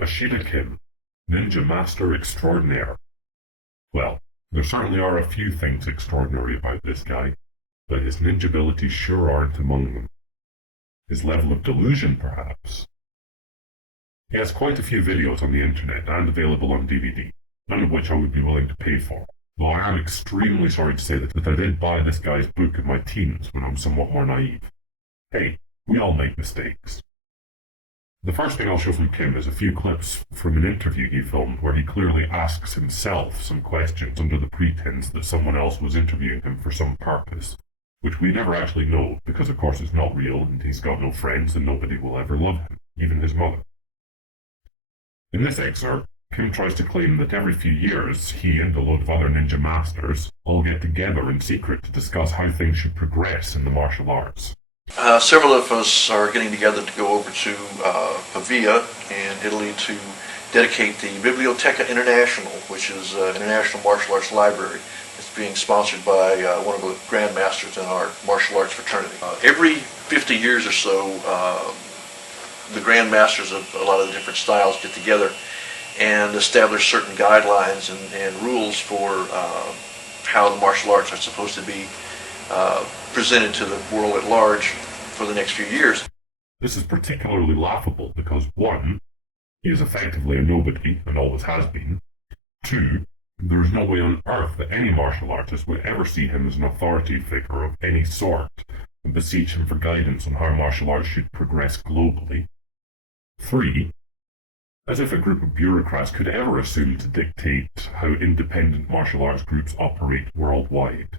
Ashida Kim, Ninja Master Extraordinaire. Well, there certainly are a few things extraordinary about this guy, but his ninja abilities sure aren't among them. His level of delusion, perhaps. He has quite a few videos on the internet and available on DVD, none of which I would be willing to pay for, though I am extremely sorry to say that I did buy this guy's book in my teens when I was somewhat more naive. Hey, we all make mistakes. The first thing I'll show from Kim is a few clips from an interview he filmed where he clearly asks himself some questions under the pretense that someone else was interviewing him for some purpose, which we never actually know because of course it's not real and he's got no friends and nobody will ever love him, even his mother. In this excerpt, Kim tries to claim that every few years he and a load of other ninja masters all get together in secret to discuss how things should progress in the martial arts. Several of us are getting together to go over to Pavia in Italy to dedicate the Biblioteca International, which is an international martial arts library. It's being sponsored by one of the grandmasters in our martial arts fraternity. Every 50 years or so, the grandmasters of a lot of the different styles get together and establish certain guidelines and rules for how the martial arts are supposed to be presented to the world at large for the next few years. This is particularly laughable because 1. He is effectively a nobody and always has been. 2. There is no way on earth that any martial artist would ever see him as an authority figure of any sort and beseech him for guidance on how martial arts should progress globally. 3. As if a group of bureaucrats could ever assume to dictate how independent martial arts groups operate worldwide.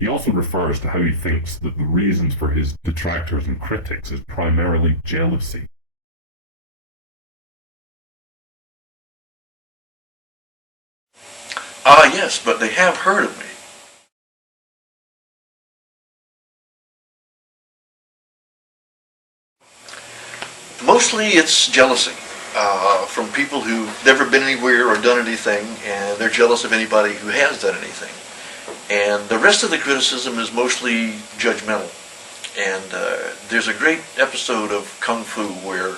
He also refers to how he thinks that the reasons for his detractors and critics is primarily jealousy. Yes, but they have heard of me. Mostly it's jealousy from people who've never been anywhere or done anything, and they're jealous of anybody who has done anything. And the rest of the criticism is mostly judgmental. And there's a great episode of Kung Fu where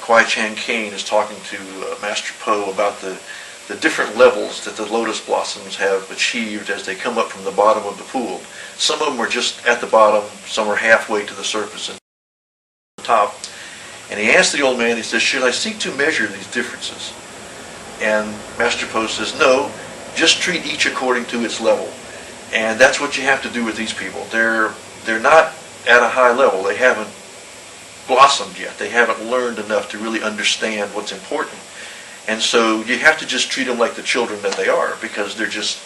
Kwai Chan Caine is talking to Master Po about the different levels that the lotus blossoms have achieved as they come up from the bottom of the pool. Some of them are just at the bottom, some are halfway to the surface and the top. And he asked the old man, he says, should I seek to measure these differences? And Master Po says, no, just treat each according to its level. And that's what you have to do with these people. They're not at a high level. They haven't blossomed yet. They haven't learned enough to really understand what's important. And so you have to just treat them like the children that they are, because they're just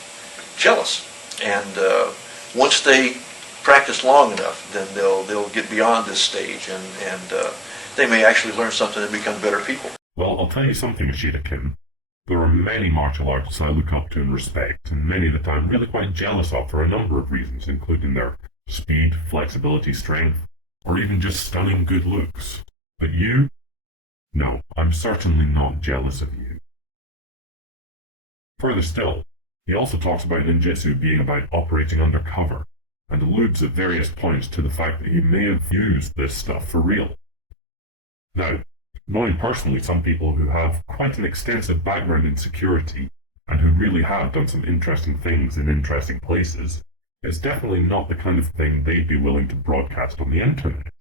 jealous. And once they practice long enough, then they'll get beyond this stage, and they may actually learn something and become better people. Well, I'll tell you something, Ashida Kim. There are many martial artists I look up to and respect, and many that I'm really quite jealous of for a number of reasons, including their speed, flexibility, strength, or even just stunning good looks. But you? No, I'm certainly not jealous of you. Further still, he also talks about ninjitsu being about operating undercover, and alludes at various points to the fact that he may have used this stuff for real. Now, knowing personally some people who have quite an extensive background in security, and who really have done some interesting things in interesting places, it's definitely not the kind of thing they'd be willing to broadcast on the internet.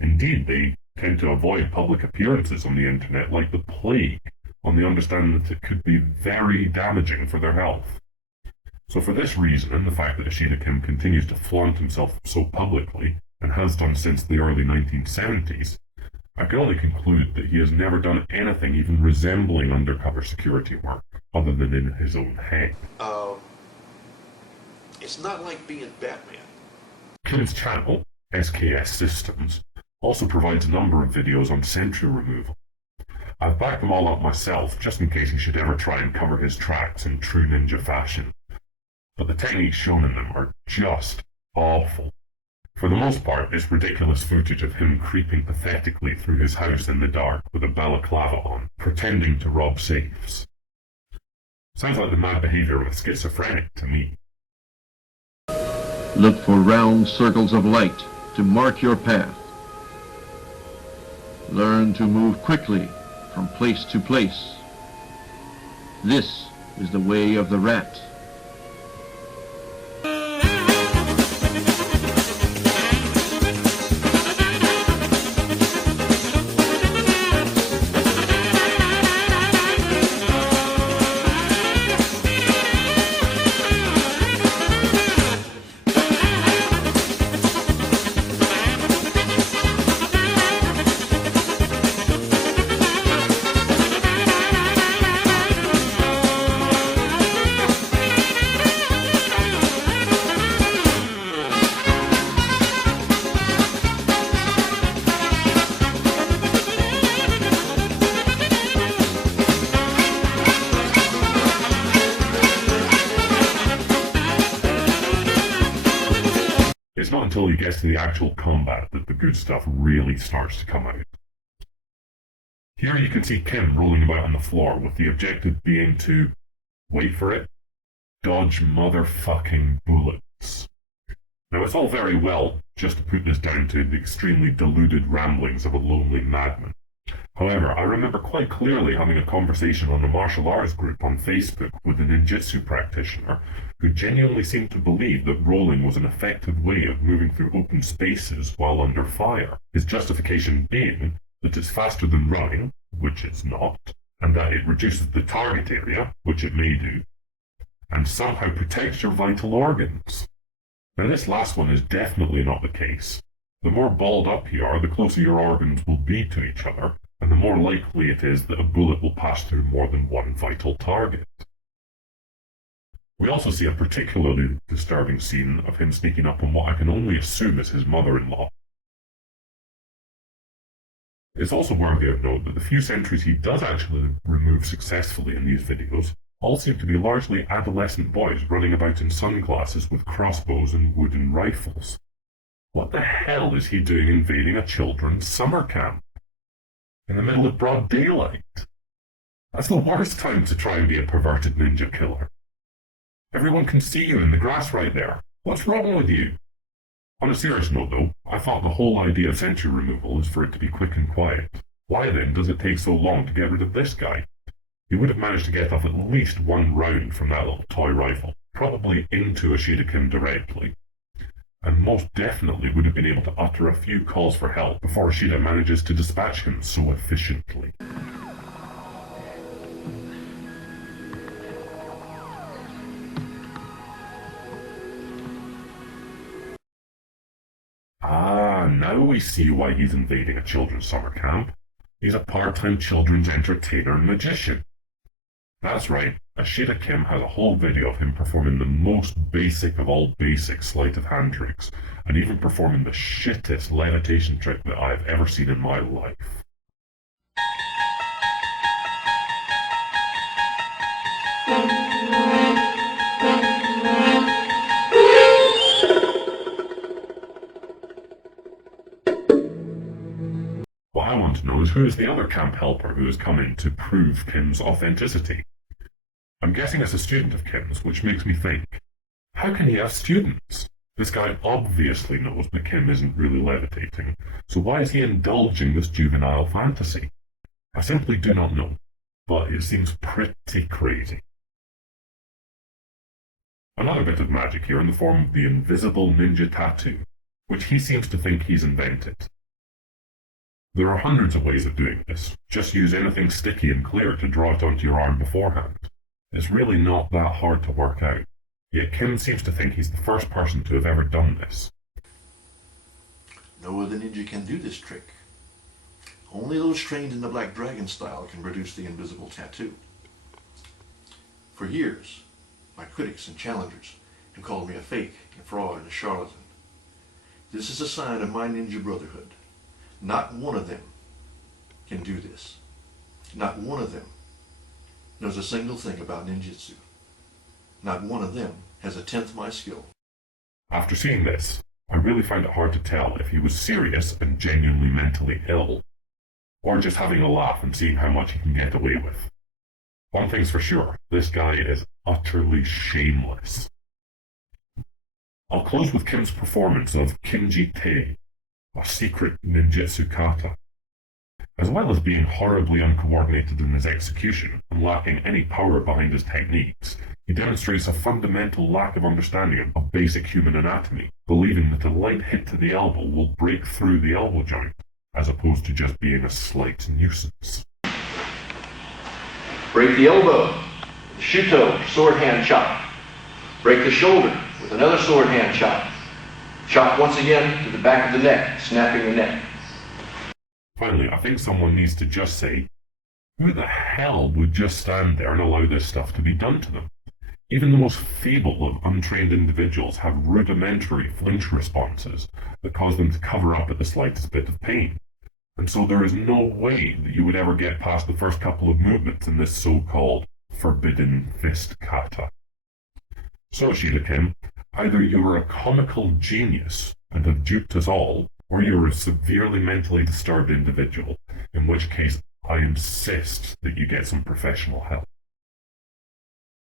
Indeed, they tend to avoid public appearances on the internet like the plague, on the understanding that it could be very damaging for their health. So for this reason, and the fact that Ashida Kim continues to flaunt himself so publicly, and has done since the early 1970s, I can only conclude that he has never done anything even resembling undercover security work, other than in his own head. It's not like being Batman. Kim's channel, SKS Systems, also provides a number of videos on sentry removal. I've backed them all up myself, just in case he should ever try and cover his tracks in true ninja fashion. But the techniques shown in them are just awful. For the most part, it's ridiculous footage of him creeping pathetically through his house in the dark with a balaclava on, pretending to rob safes. Sounds like the mad behavior of a schizophrenic to me. Look for round circles of light to mark your path. Learn to move quickly from place to place. This is the way of the rat. It's not until he gets to the actual combat that the good stuff really starts to come out. Here you can see Kim rolling about on the floor with the objective being to, wait for it, dodge motherfucking bullets. Now it's all very well just to put this down to the extremely deluded ramblings of a lonely madman. However, I remember quite clearly having a conversation on a martial arts group on Facebook with a ninjitsu practitioner who genuinely seemed to believe that rolling was an effective way of moving through open spaces while under fire. His justification being that it's faster than running, which it's not, and that it reduces the target area, which it may do, and somehow protects your vital organs. Now this last one is definitely not the case. The more balled up you are, the closer your organs will be to each other, and the more likely it is that a bullet will pass through more than one vital target. We also see a particularly disturbing scene of him sneaking up on what I can only assume is his mother-in-law. It's also worthy of note that the few sentries he does actually remove successfully in these videos all seem to be largely adolescent boys running about in sunglasses with crossbows and wooden rifles. What the hell is he doing invading a children's summer camp? In the middle of broad daylight? That's the worst time to try and be a perverted ninja killer. Everyone can see you in the grass right there. What's wrong with you? On a serious note though, I thought the whole idea of sentry removal is for it to be quick and quiet. Why then does it take so long to get rid of this guy? He would have managed to get off at least one round from that little toy rifle, probably into Ashida Kim directly, and most definitely would have been able to utter a few calls for help before Ashida manages to dispatch him so efficiently. Now we see why he's invading a children's summer camp. He's a part-time children's entertainer and magician. That's right, Ashida Kim has a whole video of him performing the most basic of all basic sleight of hand tricks, and even performing the shittest levitation trick that I've ever seen in my life. What I want to know is who is the other camp helper who has come in to prove Kim's authenticity. I'm guessing it's a student of Kim's, which makes me think, how can he have students? This guy obviously knows that Kim isn't really levitating, so why is he indulging this juvenile fantasy? I simply do not know, but it seems pretty crazy. Another bit of magic here in the form of the invisible ninja tattoo, which he seems to think he's invented. There are hundreds of ways of doing this. Just use anything sticky and clear to draw it onto your arm beforehand. It's really not that hard to work out. Yet Kim seems to think he's the first person to have ever done this. No other ninja can do this trick. Only those trained in the Black Dragon style can produce the invisible tattoo. For years, my critics and challengers have called me a fake, a fraud, and a charlatan. This is a sign of my ninja brotherhood. Not one of them can do this. Not one of them knows a single thing about ninjitsu. Not one of them has a tenth my skill. After seeing this, I really find it hard to tell if he was serious and genuinely mentally ill, or just having a laugh and seeing how much he can get away with. One thing's for sure, this guy is utterly shameless. I'll close with Kim's performance of Kinji Te, a secret ninjitsu kata. As well as being horribly uncoordinated in his execution and lacking any power behind his techniques, he demonstrates a fundamental lack of understanding of basic human anatomy, believing that a light hit to the elbow will break through the elbow joint, as opposed to just being a slight nuisance. Break the elbow, shuto, sword hand chop. Break the shoulder with another sword hand chop. Chop once again to the back of the neck, snapping the neck. Finally, I think someone needs to just say, who the hell would just stand there and allow this stuff to be done to them? Even the most feeble of untrained individuals have rudimentary flinch responses that cause them to cover up at the slightest bit of pain. And so there is no way that you would ever get past the first couple of movements in this so-called forbidden fist kata. So, Ashida Kim, either you are a comical genius and have duped us all, or you're a severely mentally disturbed individual, in which case I insist that you get some professional help.